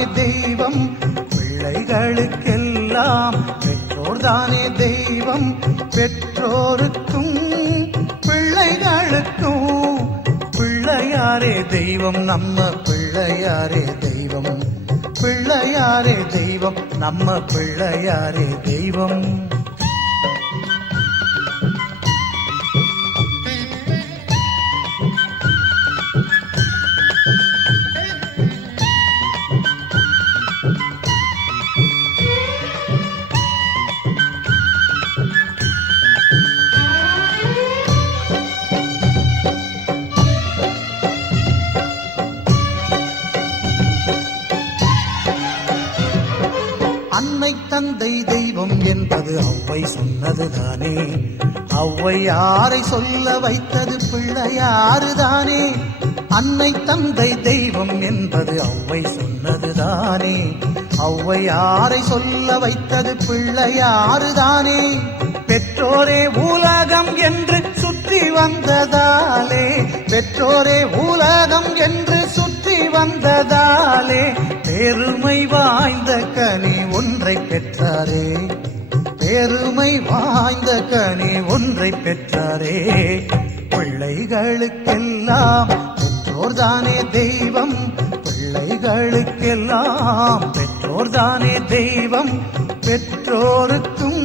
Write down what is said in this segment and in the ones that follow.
பெற்றோர்தானே தெய்வம், பிள்ளைகளுக்கெல்லாம் பெற்றோர்தானே தெய்வம். பெற்றோருக்கும் பிள்ளைகளுக்கும் பிள்ளையாரே தெய்வம், நம்ம பிள்ளையாரே தெய்வம். பிள்ளையாரே தெய்வம், நம்ம பிள்ளையாரே தெய்வம். அன்னை தந்தை தெய்வம் என்பது ஔவை சொன்னதுதானே, ஔவையாரை சொல்ல வைத்தது பிள்ளையாறுதானே. அன்னை தந்தை தெய்வம் என்பது ஔவை சொன்னதுதானே, ஔவையாரை சொல்ல வைத்தது பிள்ளையாறுதானே. பெற்றோரே உலகம் என்று சுற்றி வந்ததாலே, பெற்றோரே உலகம் என்று சுற்றி வந்ததாலே பெருமை வாய்ந்த கனி ஒன்றை பெற்றாரே, பெருமை வாய்ந்த கனி ஒன்றை பெற்றாரே. பிள்ளைகளுக்கெல்லாம் பெற்றோர்தானே தெய்வம், பிள்ளைகளுக்கெல்லாம் பெற்றோர்தானே தெய்வம். பெற்றோருக்கும்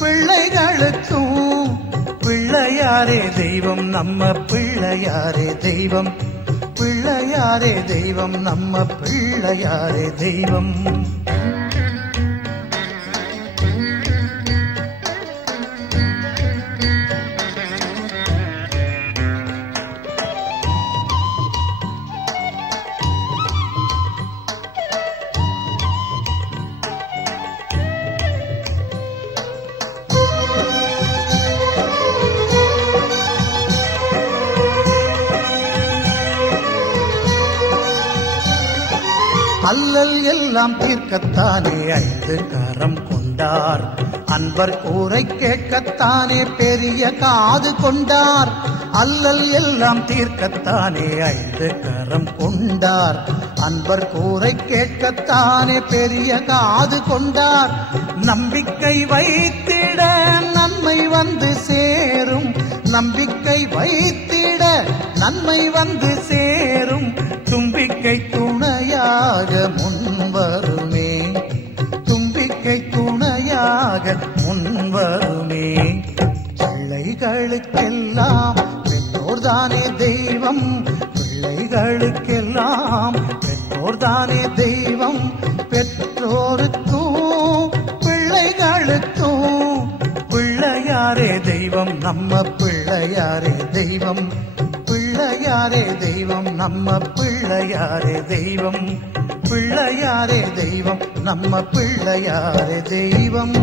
பிள்ளைகளுக்கும் பிள்ளையாரே தெய்வம், நம்ம பிள்ளையாரே தெய்வம். பிள்ளையாரே தெய்வம், நம்ம பிள்ளையாரே தெய்வம். அல்லல் எல்லாம் தீர்க்கத்தானே ஐந்து கரம் கொண்டார், அன்பர் கூரை கேட்கத்தானே பெரிய காது கொண்டார். அல்லல் எல்லாம் தீர்க்கத்தானே ஐந்து கரம் கொண்டார், அன்பர் கூரை கேட்கத்தானே பெரிய காது கொண்டார். நம்பிக்கை வைத்திட நன்மை வந்து சேரும், நம்பிக்கை வைத்திட நன்மை வந்து சேரும். தும்பிக்கை துணையாக முன்வருமே, தும்பிக்கை துணையாக முன்வருமே. பிள்ளைகளுக்கெல்லாம் பெற்றோர்தானே தெய்வம், பிள்ளைகளுக்கெல்லாம் பெற்றோர்தானே தெய்வம். பெற்றோருக்கும் பிள்ளைகளுக்கும் பிள்ளையாரே தெய்வம், நம்ம பிள்ளையாரே தெய்வம். பிள்ளையாரே தெய்வம், நம்ம பிள்ளையாரே தெய்வம். பிள்ளையாரே தெய்வம், நம்ம பிள்ளையாரே தெய்வம்.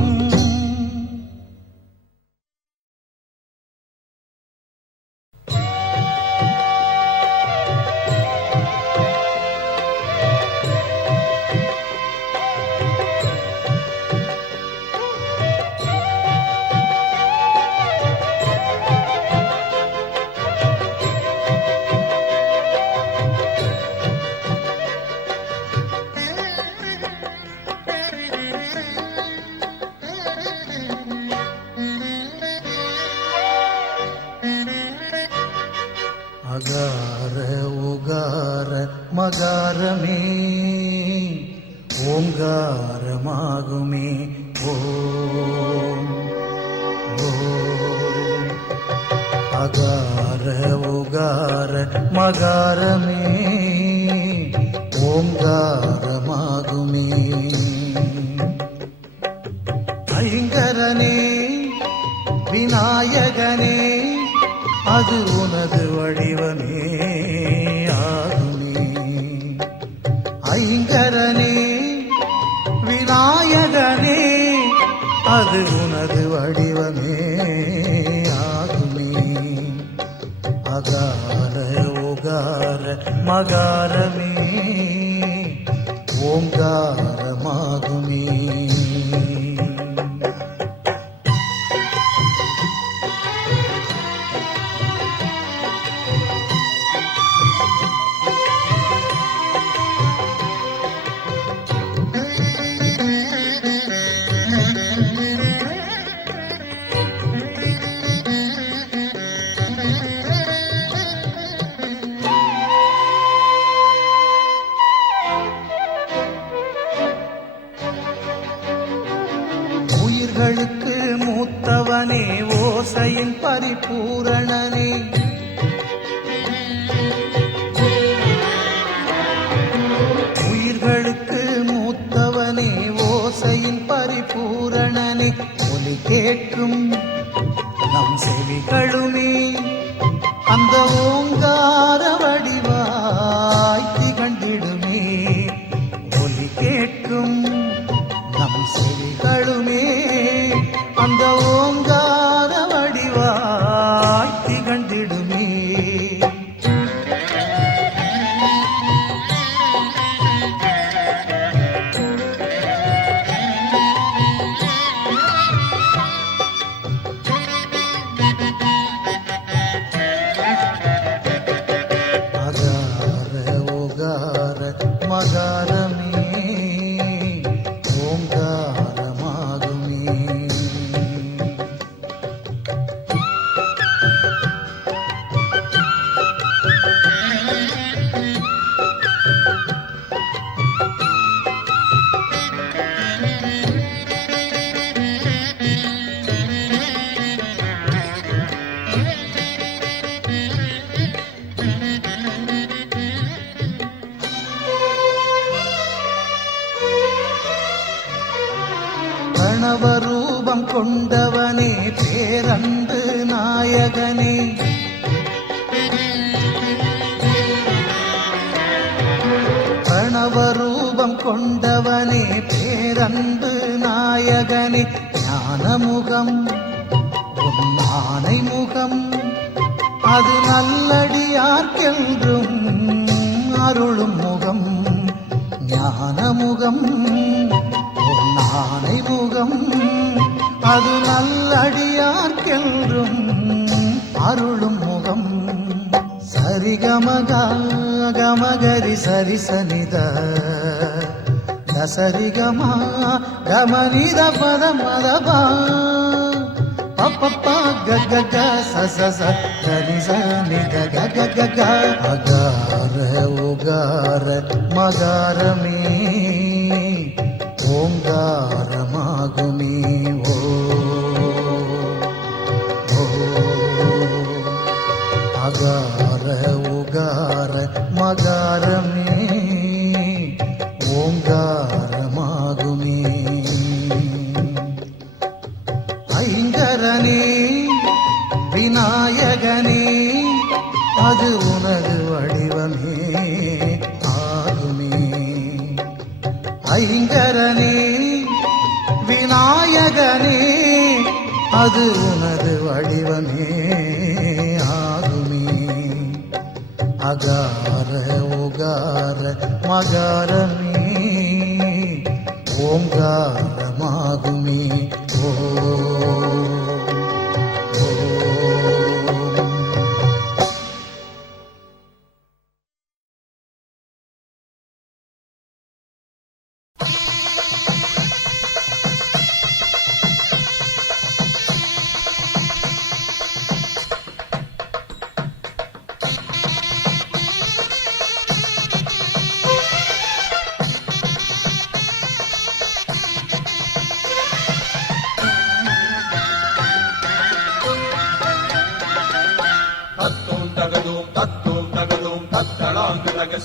அகார உகார மகாரமே ஓங்காரமாகுமே ஓம் ஓம். அகார உகார மகாரமே ஓங்காரமாகுமே. ஐங்கரனே விநாயகனே அது உனது வடிவமே ஆகுமே. ஐங்கரனே விநாயகனே அது உனது வடிவமே ஆகுமே. அகார உகார மகாரமே ஓங்காரமாகுமே. உயிர்களுக்கு மூத்தவனே ஓசையின் பரிபூரணனே உயிர்களுக்கு மூத்தவனே ஓசையின் பரிபூரணனே ஒலி கேட்கும் நம் செவிகளுமே அந்த ஓங்கார வடிவாய் திகழ்ந்திடுமே ஒலி கேட்கும் நம் செவிகளுமே அந்த ஓங்கார வடிவாய் திகழ்ந்திடுமே மகாரமே ஓங்காரமாகுமே பிரணவரூபம் கொண்டவனே பேரன்பு நாயகனே பிரணவரூபம் கொண்டவனே பேரன்பு நாயகனே ஞானமுகம் ஆனை முகம் அது நல்லடியார்க்கென்றும் அருளும் முகம் ஞானமுகம் ஆனை முகம் அது நல்லடியார்க்கென்றும் அருளும் முகம் சரிகமக கமகரி சரிசனித சரிகமா கமனித பதமதபா பப்பப்பா கக சச சரிச நித கக அகார உகார மகாரமே ஓங்காரமாகுமே ஓ அகார உகார மகாரமே ஓங்காரமாகுமே ஐங்கரனே விநாயகனே அது உனது வடிவமே ஆகுமே ஐங்கரனே விநாயகனே அது உனது வடிவமே ஆகுமே அகார உகார மகாரமே ஓங்காரமாகுமே ஓ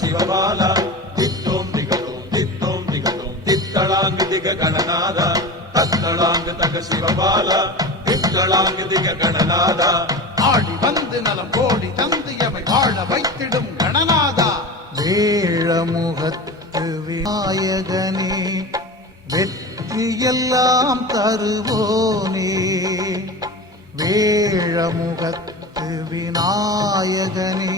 ಶಿವಬಾಲ ತಿತ್ತೋಂ ದಿಗತೋಂ ತಿತ್ತಳಾಂಗ ದಿಗ ಗಣನಾದ தத்தளாங்கு தக சிவபால திக்களாங்கு திக கணநாத ஆடி வந்து நலம் கோடி தந்து எமை வாழ வைத்திடும் கணநாதா வேழமுகத்து விநாயகனே வெற்றியெல்லாம் தருவோனே வேழமுகத்து விநாயகனே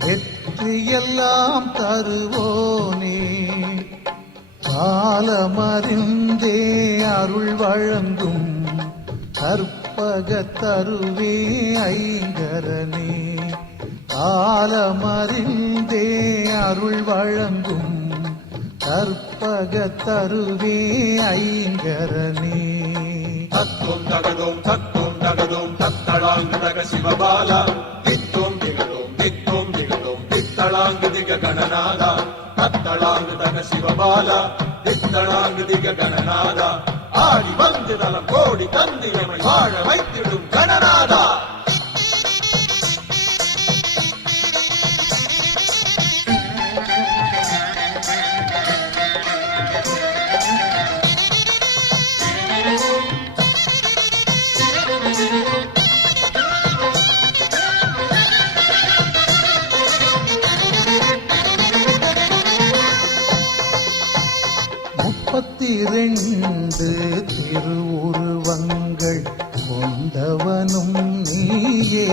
வெற்றியெல்லாம் தருவோனே காலமறிந்தே அருள் வழங்கும் கற்பகத்தருவே ஐங்கரனே காலமறிந்தே அருள் வழங்கும் கற்பகத்தருவே ஐங்கரனே தத்துவம் தகதோம் தத்தளாங்கு தக சிவபால தித்தோம் திகதோம் தித்தளாங்கு திக கணநாதா தத்தளாங்கு தக சிவபால தித்தளாங்கு திக கணநாதா ஆடி வந்து நலம் கோடி தந்து எமை வாழ வைத்திடும் கணநாதா. முப்பத்திரண்டு திருவுருவங்கள் கொண்டவனும் நீயே,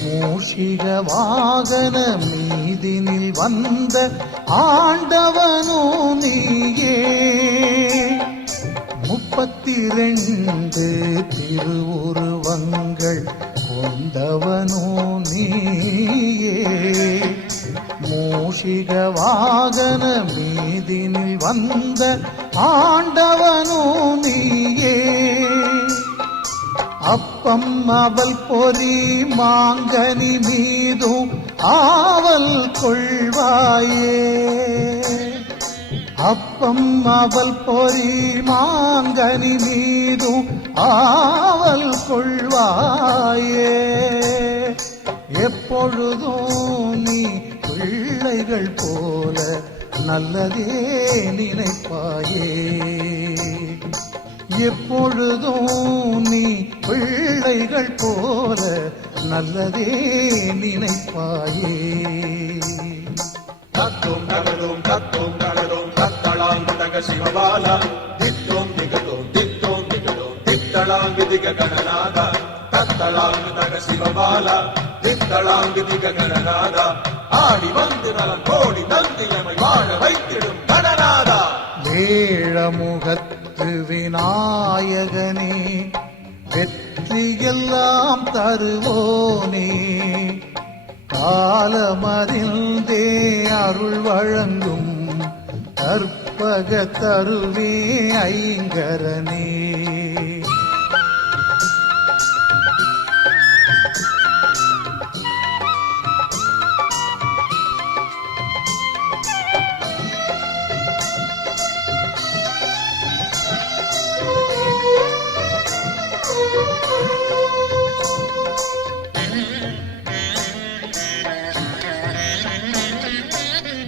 மூஷிக வாகன மீதினில் வந்த ஆண்டவனும் நீயே. முப்பத்திரண்டு திருவுருவங்கள் கொண்டவனும் நீயே, மூஷிக வாகன மீதினில் வந்த ஆண்டவனும் நீயே. அப்பம் அவள் பொறி மாங்கனி மீதும் ஆவல் கொள்வாயே, அப்பம் அவள் பொறி மாங்கனி மீதும் ஆவல் கொள்வாயே. எப்பொழுதும் நீ பிள்ளைகள் போல நல்லதே நினைப்பாயே, எப்பொழுதும் நீ பிள்ளைகள் போல நல்லதே நினைப்பாயே. தத்தும் தகதும் தத்தும் தகதும் தத்தளாங்கு தக சிவபாலா, தித்தோம் திகதோம் தித்தோம் திகதோம் தித்தளாங்கு திக கணநாதா. தத்தளாங்கு தக சிவபாலா, தித்தளாங்கு திக கணநாதா. ஆடி வந்து நலம் கோடி தந்து எமை வாழ வைத்திடும் கணநாதா. வேழமுகத்து விநாயகனே, வெற்றியெல்லாம் தருவோனே, காலமறிந்தே அருள் வழங்கும் கற்பக தருவே ஐங்கரனே.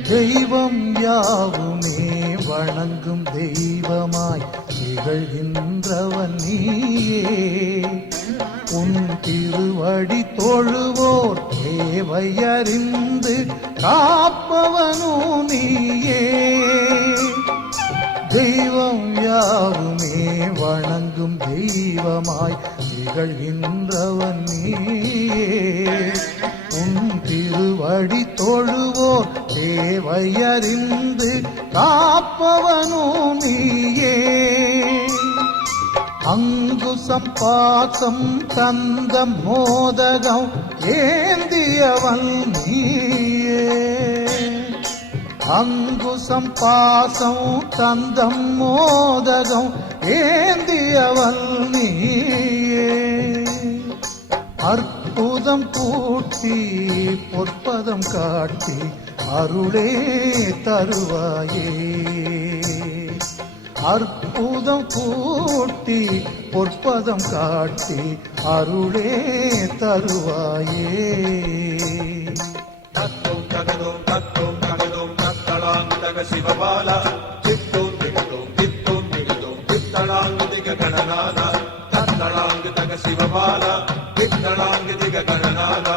தெய்வம் யாவுமே வணங்கும் தெய்வமாய் திகழ்கின்றவன் நீயே, உன் திருவடி தொழுவோர் தேவையறிந்து காப்பவனோ நீயே. தெய்வம் யாவுமே வணங்கும் தெய்வமாய் திகழ்கின்றவன் நீயே, உன் திருவடி தொழுவோர் தேவையறிந்து காப்பவனோ நீயே. அங்குசம் பாசம் தந்த மோதகம் ஏந்தியவன் நீயே, அங்குசம் பாசம் தந்தம் மோதகம் ஏந்தியவன் நீயே. அற்புதம் கூட்டி பொற்பதம் காட்டி அருளே தருவாயே, அற்புதம் கூட்டி பொற்பதம் காட்டி அருளே தருவாயே. தத்தும் தகதும் தத்தும் தகதும் தத்தளாங்கு தக சிவபாலா, தித்தும் திகதும் தித்தும் திகதும் தித்தளாங்கு திக கணநாதா. தத்தளாங்கு தக சிவபாலா, தித்தளாங்கு திக கணநாதா.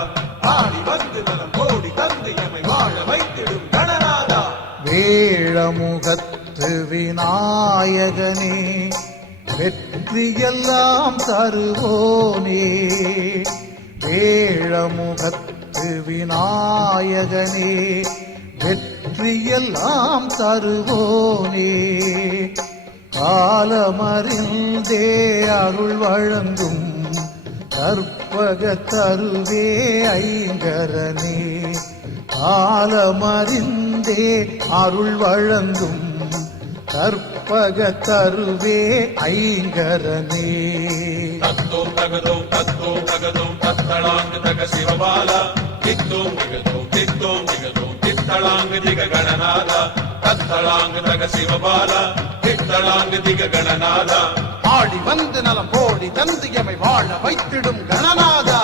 ஆடி வந்து நலம் கோடி தந்து எமை வாழ வைத்திடும் கணநாதா. வேழமுகத்து விநாயகனே, வெற்றியெல்லாம் தருவோனே, வேழமுகத்து விநாயகனே, வெற்றியெல்லாம் தருவோனே, காலமறிந்தே அருள் வழங்கும் கற்பக தருவே ஐங்கரனே, காலமறிந்தே அருள் வழங்கும் கற்பக தருவே ஐங்கரனே. தத்தும் தகதும் தத்தும் தகதும் தத்தளாங்கு தக சிவபாலா, தித்தும் திகதும் தித்தும் திகதும் தித்தளாங்கு திக கணநாதா. தத்தளாங்கு தக சிவபாலா, தித்தளாங்கு திக கணநாதா ஆடி வந்து நலம் கோடி தந்து எமை வாழ வைத்திடும் கணநாதா